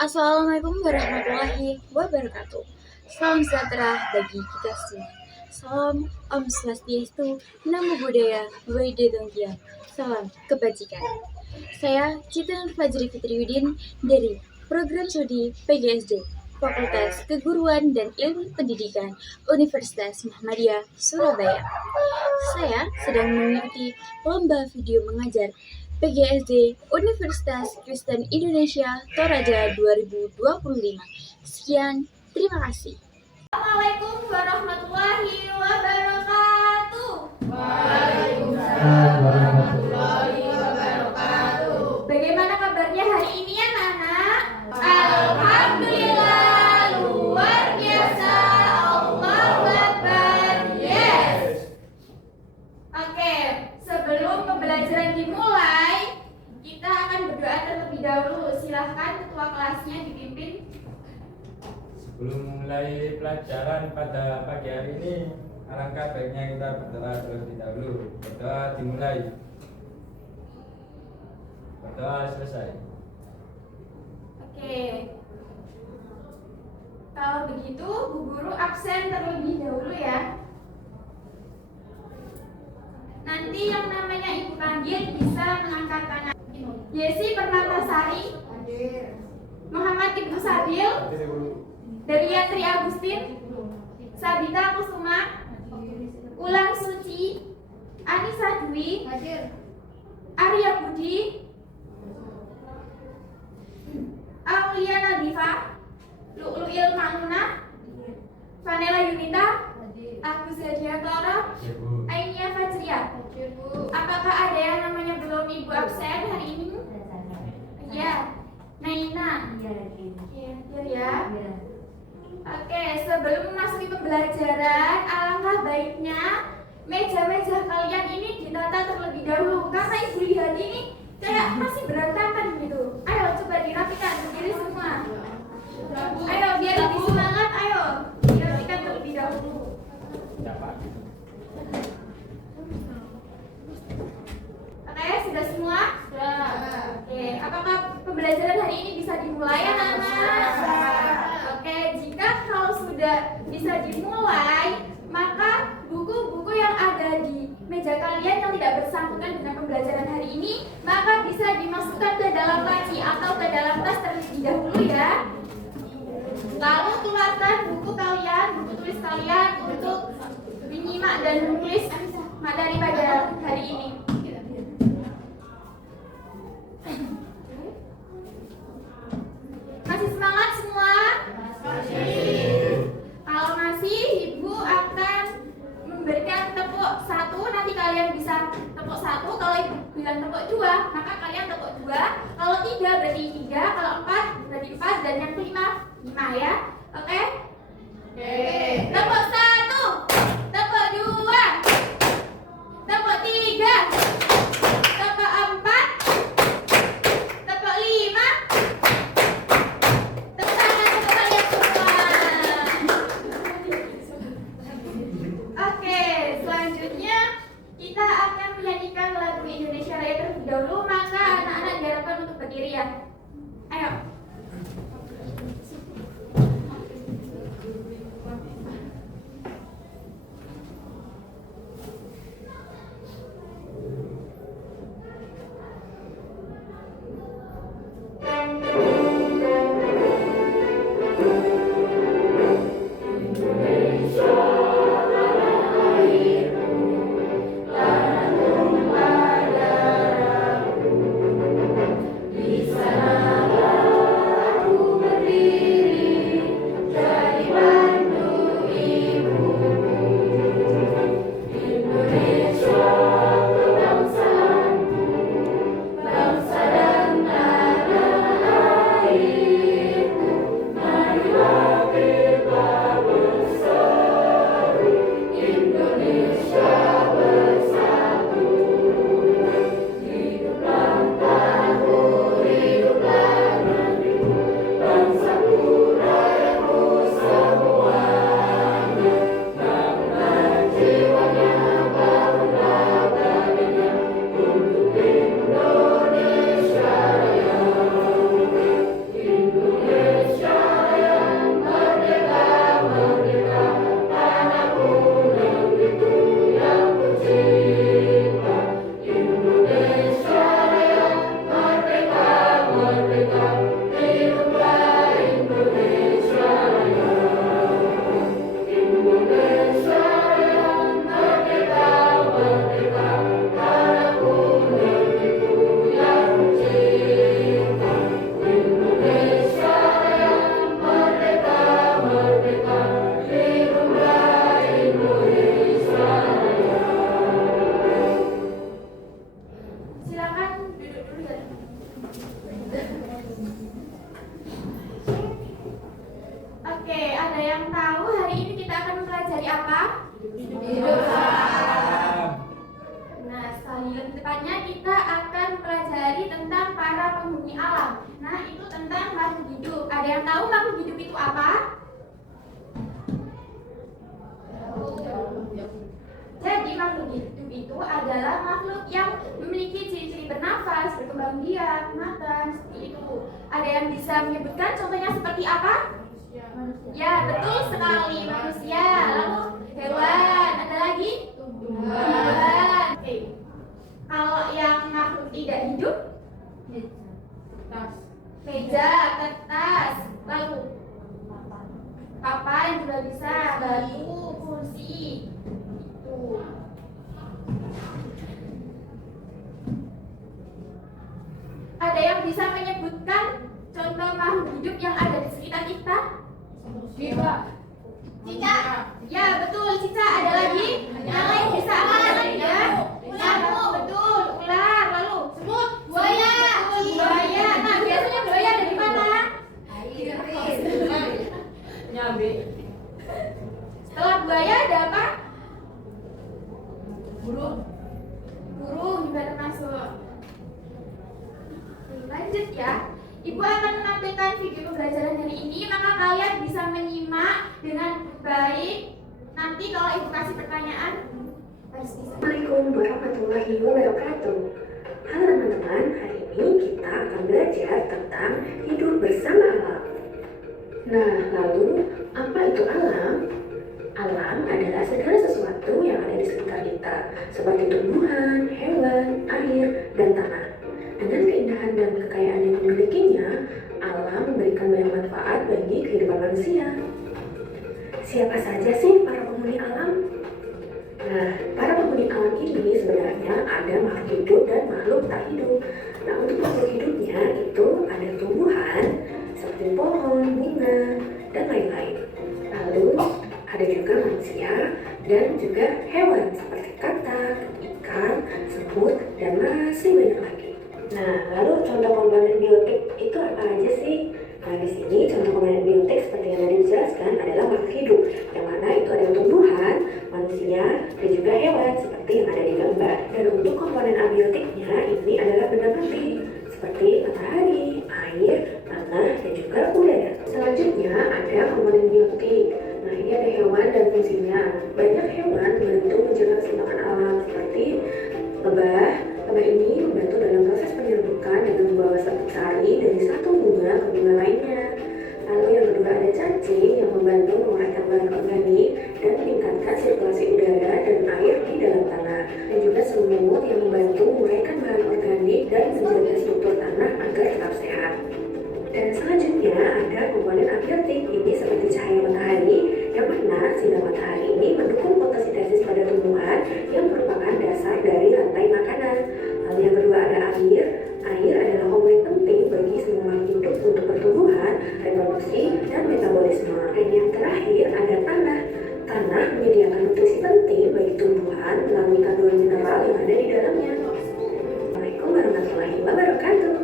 Assalamualaikum warahmatullahi wabarakatuh. Salam sejahtera bagi kita semua. Salam Om Swastiastu, Namo Buddhaya, Wede Dongkyang. Salam kebajikan. Saya Cita Nur Fajri Fitriudin dari Program Studi PGSD, Fakultas Keguruan dan Ilmu Pendidikan Universitas Muhammadiyah Surabaya. Saya sedang mengikuti lomba video mengajar PGSD Universitas Kristen Indonesia Toraja 2025. Sekian, terima kasih. Assalamualaikum warahmatullahi wabarakatuh. Waalaikumsalam warahmatullahi wabarakatuh. Bagaimana kabarnya hari ini ya anak? Alhamdulillah, luar biasa. Allahu Akbar. Yes. Oke, sebelum pembelajaran dimulai, kita akan berdoa terlebih dahulu. Silahkan ketua kelasnya dipimpin. Sebelum mulai pelajaran pada pagi hari ini, alangkah baiknya kita berdoa terlebih dahulu. Berdoa dimulai. Berdoa selesai. Oke. Kalau begitu, Bu Guru absen terlebih dahulu ya. Nanti yang namanya Ibu panggil bisa mengangkat tangan. Yesi Permatasari, Muhammad Ibnu Sabil, Delia Tri Agustin, Sabita Kusuma, Ulang Suci, Anissa Dwi, Arya Budi, Aulia Nadifa, Lu'lu'il Ma'munah, Vanella Yunita, Agus Zadia Clara, Ainia Fajriah. Apakah ada yang namanya belum Ibu absen hari ini? Ya, Naina. Biar ya. Oke, sebelum memasuki pembelajaran, alangkah baiknya meja-meja kalian ini ditata terlebih dahulu. Karena Ibu lihat ini kayak masih berantakan gitu. Ayo coba dirapikan berdiri semua. Ayo biar lebih semangat, ayo dirapikan terlebih dahulu. Oke, sudah semua? Sudah. Oke, apakah pembelajaran hari ini bisa dimulai anak-anak? Oke, jika kalau sudah bisa dimulai, maka buku-buku yang ada di meja kalian yang tidak bersangkutan dengan pembelajaran hari ini, maka bisa dimasukkan ke dalam laci atau ke dalam tas terlebih dahulu ya. Lalu keluarkan buku kalian, buku tulis kalian untuk menyimak dan menulis materi pada hari ini. Masih semangat semua? Kalau masih, Ibu akan memberikan tepuk 1. Nanti kalian bisa tepuk 1. Kalau Ibu bilang tepuk 2, maka kalian tepuk 2. Kalau 3 berarti 3. Kalau 4 berarti 4. Dan yang kelima 5 ya. Oke? Tepuk 1, tepuk 2, tepuk 3, tepuk 4, tepuk 5. Tepuk tangan untuk kalian semua. Oke, selanjutnya kita akan menyanyikan lagu Indonesia Raya terlebih dahulu. Maka anak-anak diharapkan untuk berdiri ya. Ayo. yang tahu hari ini kita akan mempelajari apa? Hidup alam. Nah, sekali lebih tepatnya kita akan mempelajari tentang para penghuni alam. Nah, itu tentang makhluk hidup. Ada yang tahu makhluk hidup itu apa? Jadi makhluk hidup itu adalah makhluk yang memiliki ciri-ciri bernafas, berkembang biak, makan, seperti itu. Ada yang bisa menyebutkan contohnya seperti apa? Ya, betul sekali, manusia. Lalu hewan, ada lagi? Tumbuhan. Oke. Kalau yang makhluk tidak hidup? Meja, kertas, lalu papan juga bisa, batu, kursi. Itu. Ada yang bisa menyebutkan contoh makhluk hidup yang ada di sekitar kita? Cicak. Ya, betul, cicak. Ada lagi? Yang lain bisa apa lagi ya? Ular, betul, ular. Lalu semut, buaya. Betul, buaya. Nah, biasanya buaya dari mana? Setelah buaya ada apa? Burung juga termasuk. Lanjut ya. Ibu akan menampilkan video pembelajaran hari ini, maka kalian bisa menyimak dengan baik. Nanti kalau ibu kasih pertanyaan, harus bisa. Assalamualaikum warahmatullahi wabarakatuh. Halo teman-teman, hari ini kita akan belajar tentang hidup bersama alam. Nah, lalu apa itu alam? Alam adalah segala sesuatu yang ada di sekitar kita, seperti tumbuhan, hewan, air, dan tanah. Dengan keindahan dan kekayaan yang dimilikinya, alam memberikan banyak manfaat bagi kehidupan manusia. Siapa saja sih para penghuni alam? Nah, para penghuni alam ini sebenarnya ada makhluk hidup dan makhluk tak hidup. Nah, untuk makhluk hidupnya itu ada tumbuhan seperti pohon, bunga, dan lain-lain. Lalu ada juga manusia dan juga hewan seperti katak, ikan, semut, dan masih banyak lagi. Nah, lalu contoh komponen biotik itu apa aja sih? Nah, di sini contoh komponen biotik seperti yang tadi dijelaskan adalah makhluk hidup, yang mana itu ada tumbuhan, manusia, dan juga hewan seperti yang ada di gambar. Dan untuk komponen abiotiknya ini adalah benda penting seperti matahari, air, tanah, dan juga udara. Selanjutnya ada komponen biotik. Nah, ini ada hewan dan fungsinya. Banyak hewan membantu menjaga keseimbangan alam seperti lebah. Lebah ini membantu dalam proses penyerbukan dengan membawa sari dari satu bunga ke bunga lainnya. Lalu yang kedua ada cacing yang membantu menguraikan bahan organik dan meningkatkan sirkulasi udara dan air di dalam tanah. Dan juga semut yang membantu menguraikan bahan organik dan menjaga struktur tanah agar tetap sehat. Dan selanjutnya ada komponen abiotik, ini seperti cahaya matahari, yang mana sinar matahari ini mendukung fotosintesis pada tumbuhan yang merupakan dasar dari rantai makanan. Lalu yang kedua ada air. Air adalah komponen penting bagi semua makhluk hidup untuk pertumbuhan, reproduksi, dan metabolisme. Dan yang terakhir ada tanah. Tanah menyediakan nutrisi penting bagi tumbuhan melalui kandungan mineral yang ada di dalamnya. Assalamualaikum warahmatullahi wabarakatuh.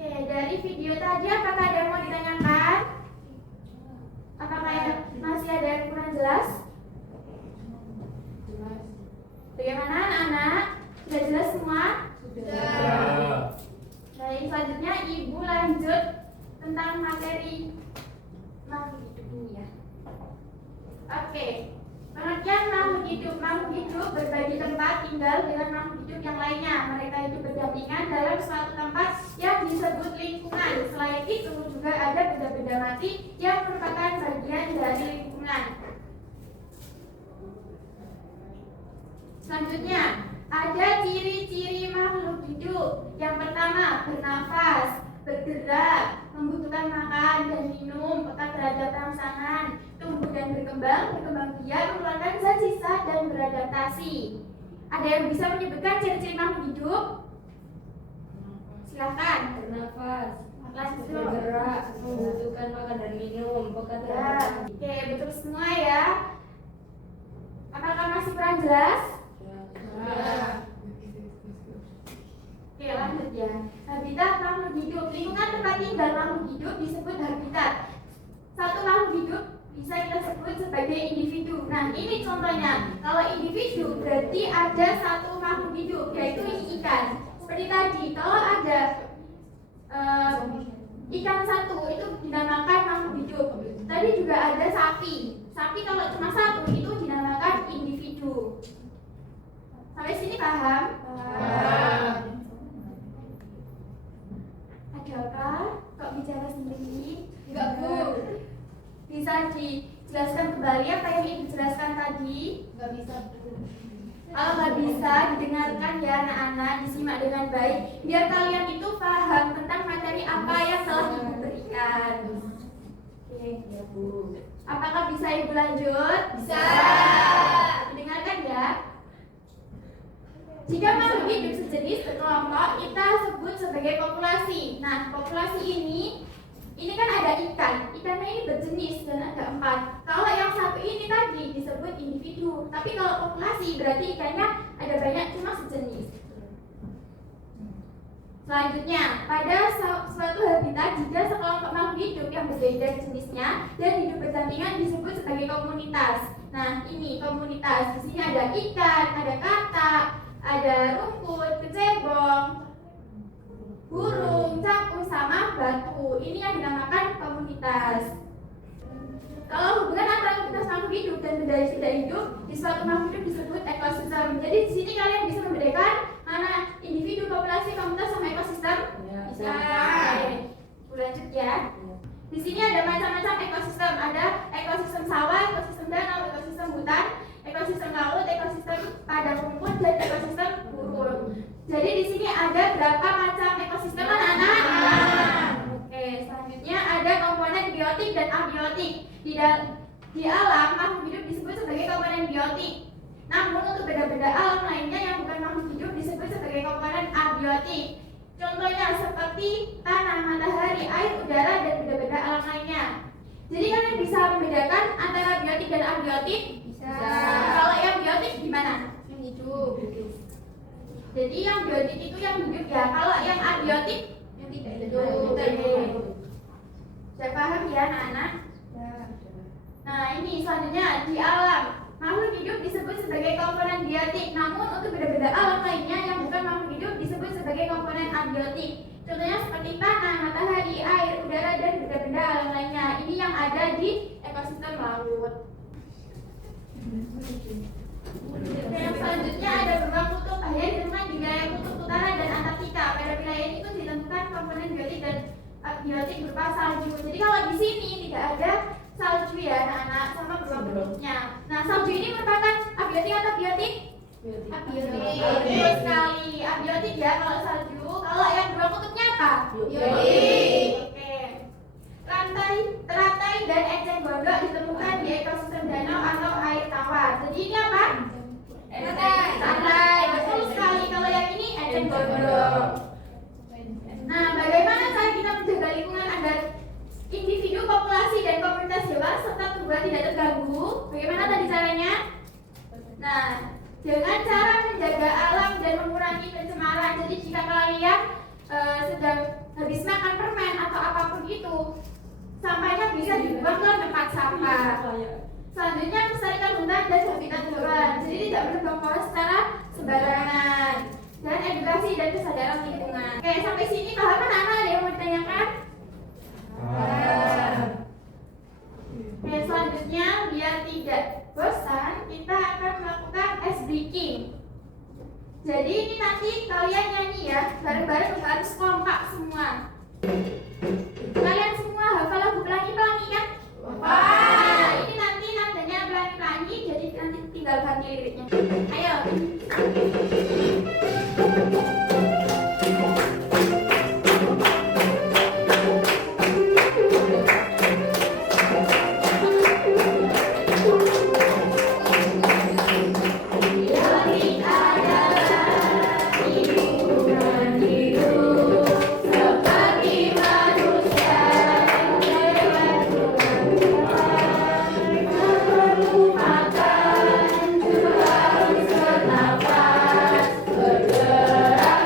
Oke, dari video tadi apakah ada yang mau ditanyakan? Apakah masih ada yang kurang jelas? Bagaimana anak-anak? Sudah jelas semua? Sudah. Baik, selanjutnya ibu lanjut tentang materi makhluk hidup ini ya. Oke, pengertian makhluk hidup. Makhluk hidup berbagi tempat tinggal dengan makhluk hidup yang lainnya. Mereka hidup berdampingan dalam suatu tempat yang disebut lingkungan. Selain itu juga ada benda-benda mati yang merupakan bagian dari lingkungan. Selanjutnya, ada ciri-ciri makhluk hidup. Yang pertama, bernafas, bergerak, membutuhkan makan dan minum, peka terhadap rangsangan, tumbuh dan berkembang biak, mengeluarkan zat sisa dan beradaptasi. Ada yang bisa menyebutkan ciri-ciri makhluk hidup? Silakan. Bernafas, Lanjut. bergerak, membutuhkan makan dan minum, peka Ya, terhadap oke, betul semua ya. Apakah masih kurang jelas? Oke, lanjut ya. Habitat makhluk hidup, lingkungan tempat tinggal makhluk hidup disebut habitat. Satu makhluk hidup bisa kita sebut sebagai individu. Nah, ini contohnya. Kalau individu berarti ada satu makhluk hidup, yaitu ini ikan. Seperti tadi, kalau ada ikan satu itu dinamakan makhluk hidup. Tadi juga ada sapi. Sapi kalau cuma satu itu dinamakan individu. Sampai sini paham? Paham. Ada apa? Kok bicara sendiri? Enggak, Bu. Bisa dijelaskan kembali apa yang ingin dijelaskan tadi? Enggak bisa, Bu. Kalau nggak bisa, didengarkan ya anak-anak, disimak dengan baik, biar kalian itu paham tentang materi apa yang telah Ibu berikan. Oke, Ya, Bu. apakah bisa Ibu lanjut? Bisa. Didengarkan ya. Jika makhluk hidup sejenis berkelompok, kita sebut sebagai populasi. Nah, populasi ini kan ada ikan. Ikannya ini berjenis dan ada 4. Kalau yang satu ini tadi disebut individu. Tapi kalau populasi berarti ikannya ada banyak cuma sejenis. Selanjutnya, pada suatu habitat jika sekelompok makhluk hidup yang berbeda jenisnya dan hidup berdampingan disebut sebagai komunitas. Nah, ini komunitas. Di sini ada ikan, ada katak, ada rumput, kecebong, burung, capung, sama batu. Ini yang dinamakan komunitas. Kalau hubungan antara komunitas makhluk hidup dan benda yang tidak hidup di suatu makhluk hidup disebut ekosistem. Jadi di sini kalian bisa membedakan mana individu, populasi, komunitas, sama ekosistem? Bisa. Oke, lanjut ya. Di sini ada macam-macam ekosistem. Ada ekosistem sawah, ekosistem danau, ekosistem hutan, ekosistem laut, ekosistem padang rumput, dan ekosistem gurun. Jadi di sini ada berapa macam ekosistem anak-anak? Oke, selanjutnya ada komponen biotik dan abiotik. Di alam makhluk hidup disebut sebagai komponen biotik. Namun untuk benda-benda alam lainnya yang bukan makhluk hidup disebut sebagai komponen abiotik. Contohnya seperti tanah, matahari, air, udara, dan benda-benda alam lainnya. Jadi kalian bisa membedakan antara biotik dan abiotik? Bisa. Kalau yang biotik gimana? Yang hidup. Jadi yang biotik itu yang hidup ya. Kalau yang abiotik Yang tidak hidup. hidup. Sudah paham ya anak-anak? Ya. Nah ini selanjutnya di alam makhluk hidup disebut sebagai komponen biotik. Namun untuk benda-benda alam lainnya yang bukan makhluk hidup disebut sebagai komponen abiotik. Contohnya seperti tanah, matahari, air, udara, dan benda-benda alam lainnya. Ini yang ada di ekosistem laut. Yang selanjutnya ada beruang kutub. Akhirnya ditemukan di wilayah kutub utara dan Antartika. Pada wilayah itu ditemukan komponen biotik dan abiotik berupa salju. Jadi kalau di sini tidak ada salju ya anak-anak, sama beruang kutubnya. Nah salju ini merupakan abiotik atau biotik? Abiotik. Betul sekali. Abiotik ya kalau salju. Kalau yang beruang kutubnya apa? Biotik. Oke. Teratai dan eceng gondok ditemukan di ekosistem danau atau air tawar. Jadi ini apa? Teratai. Betul sekali. Kalau yang ini eceng gondok. Nah, bagaimana cara kita menjaga lingkungan agar individu, populasi, dan komunitas hewan serta tumbuhan tidak terganggu? Bagaimana tadi caranya? Nah, dengan cara menjaga alam dan mengurangi pencemaran. Jadi jika kalian sedang habis makan permen atau apapun itu, sampahnya bisa dibuang ke tempat sampah. Selanjutnya melestarikan hutan dan habitat hewan. Jadi tidak menebang pohon secara sembarangan. Dan edukasi dan kesadaran lingkungan. Oke, sampai sini paham anak-anak? Ada yang mau ditanyakan? Oke, selanjutnya biar tidak bosan, kita akan melakukan ice breaking. Jadi ini nanti kalian nyanyi ya, bareng-bareng harus kompak semua. Kalian semua hafal lagu Pelangi-Pelangi kan? Wah, ini nanti nadanya pelangi-pelangi, jadi nanti tinggal ganti liriknya. Ayo. Makan juga harus bernafas, bergerak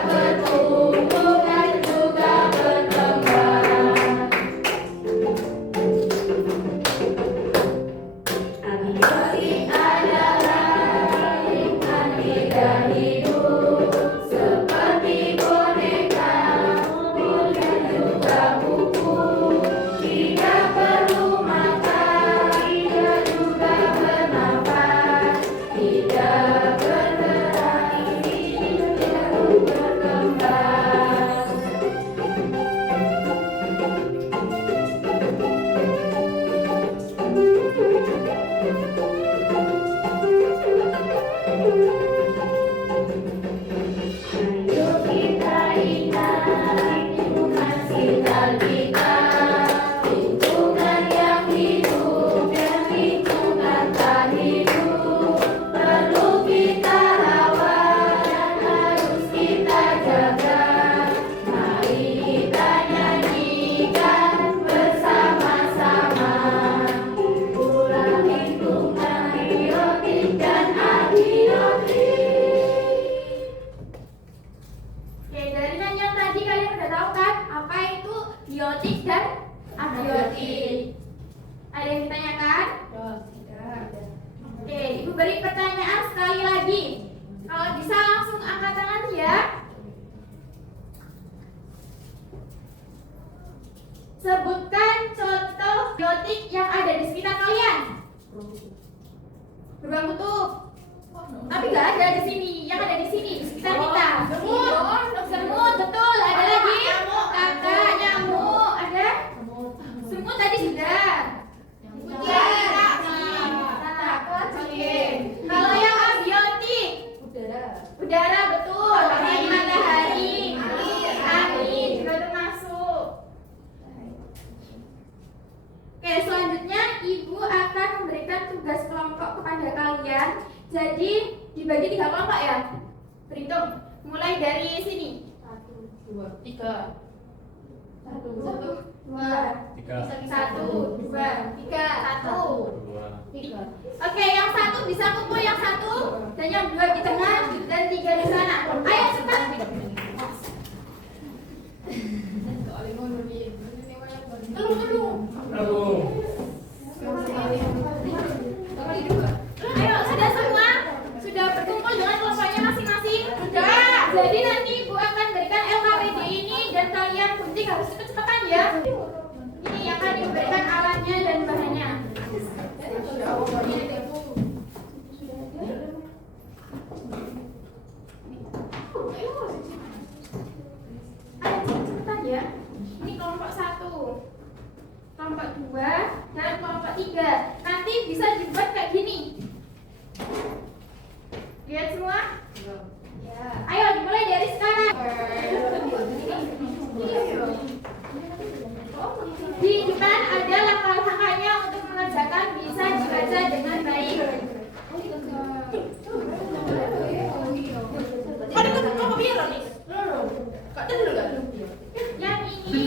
Oke, dari yang tadi kalian udah tahu kan apa itu biotik dan abiotik. Ada yang ditanyakan? Oke, Ibu beri pertanyaan sekali lagi. Kalau bisa langsung angkat tangan ya. Sebutkan contoh biotik yang ada di sekitar kalian. Beruang kutub. Tapi nggak ada di sini. Yang ada di sini di sekitar kita. Semut, betul. Ada lagi? Kakak, nyamuk. Ada? Semut tadi sudah. Kalau yang abiotik, udara betul. Matahari, angin juga termasuk. Oke, selanjutnya Ibu akan memberikan tugas kelompok kepada kalian. Jadi dibagi 3 kelompok ya. Berhitung. Mulai dari sini. 1, 2, 3. 1, 2, 3, 1, 2, 3, 1. 2. Oke, yang 1 bisa kumpul yang 1 dan yang 2 di tengah dan 3 di sana. Ayo cepat. Ayo, sudah semua? Sudah berkumpul dengan kelompoknya masing-masing? Sudah. Jadi nanti Ibu akan berikan LKPD ini dan kalian gunting harus cepet-cepetan ya. Ini akan diberikan alatnya dan bahannya. Ayo cepet-cepetan ya. Ini kelompok 1, kelompok 2, dan kelompok 3. Nanti bisa dibuat kayak gini. Lihat semua? Ya. Ayo dimulai dari sekarang. Di depan ada langkah-langkahnya untuk mengerjakan, bisa dibaca dengan baik. Yang ini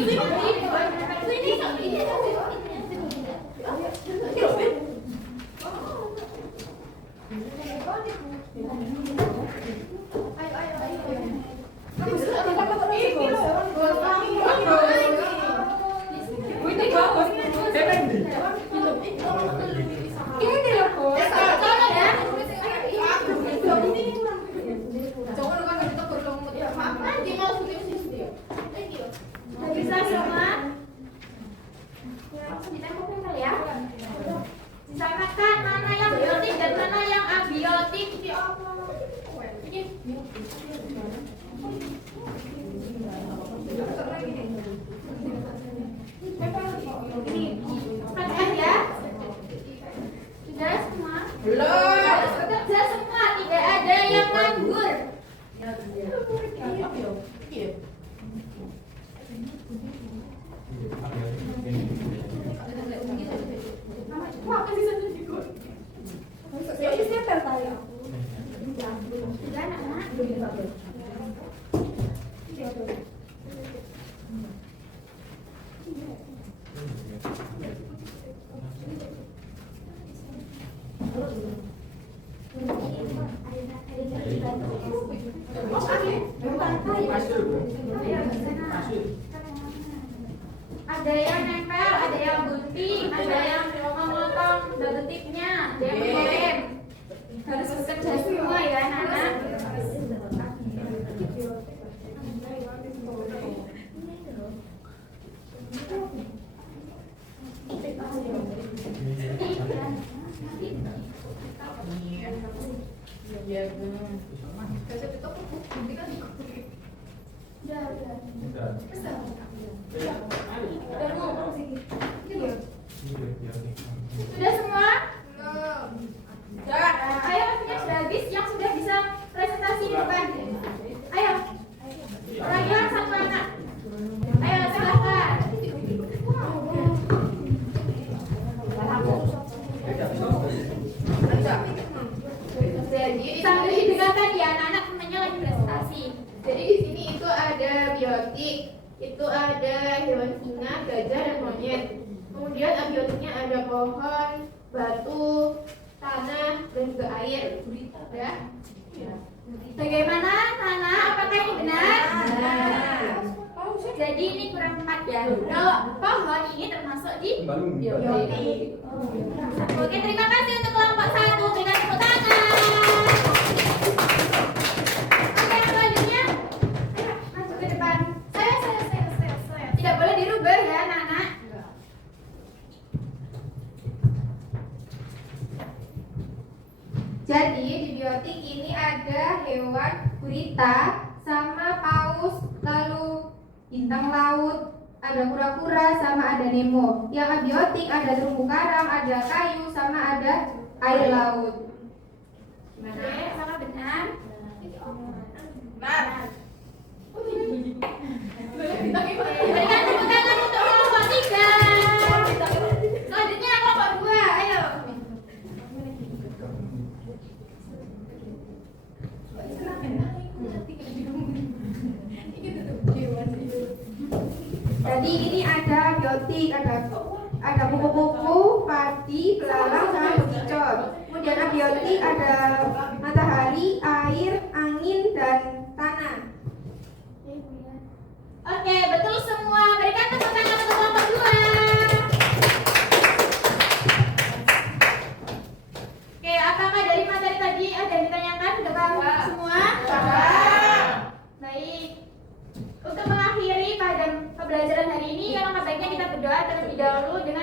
bisa semua. Ya, langsung ditempelkan kali ya. Disamakan mana yang biotik dan mana yang abiotik. Perhatikan ya. Sudah semua? Belum. Harus bekerja semua, tidak ada yang nganggur. Sudah anak-anak? Ada yang nempel, ada yang gunting, ada yang memotong double tipnya, ada yang mengelem. Harus bekerja semua ya anak-anak. Sudah semua? Ayo waktunya sudah habis. Yang sudah bisa presentasi di depan. Ayo. Lagi satu anak. Ayo silakan. Sambil didengarkan ya anak-anak, temannya lagi presentasi. Jadi di sini itu ada biotik, itu ada hewan hina, gajah dan monyet. Kemudian abiotiknya ada pohon, batu, tanah dan juga air. Ya. Bagaimana Nana? Apakah ini benar? Kalau pohon ini termasuk di Balung. biotik. Oke, terima kasih untuk kelompok 1. Berikan tepuk tangan. Oke, yang selanjutnya, ayo masuk ke depan. Saya. Tidak boleh dirubah ya, anak-anak. Jadi di biotik ini ada hewan gurita sama paus, lalu bintang laut, ada kura-kura sama ada Nemo. Yang abiotik ada terumbu karang, ada kayu sama ada air laut. Oke, apakah benar? Benar. Berikan tepuk tangan untuk kelompok 3. Selanjutnya kelompok 2, ayo. Jadi ini ada biotik, ada kupu-kupu, padi, belalang, sama bekicot. Kemudian abiotik ada matahari, air, angin, dan tanah. Oke, betul semua. Berikan tepuk tangan untuk kelompok 2. Oke, apakah dari materi tadi ada yang ditanyakan? Sudah paham semua? Baik. Untuk mengakhiri pada pembelajaran hari ini, alangkah baiknya kita berdoa terlebih dahulu dengan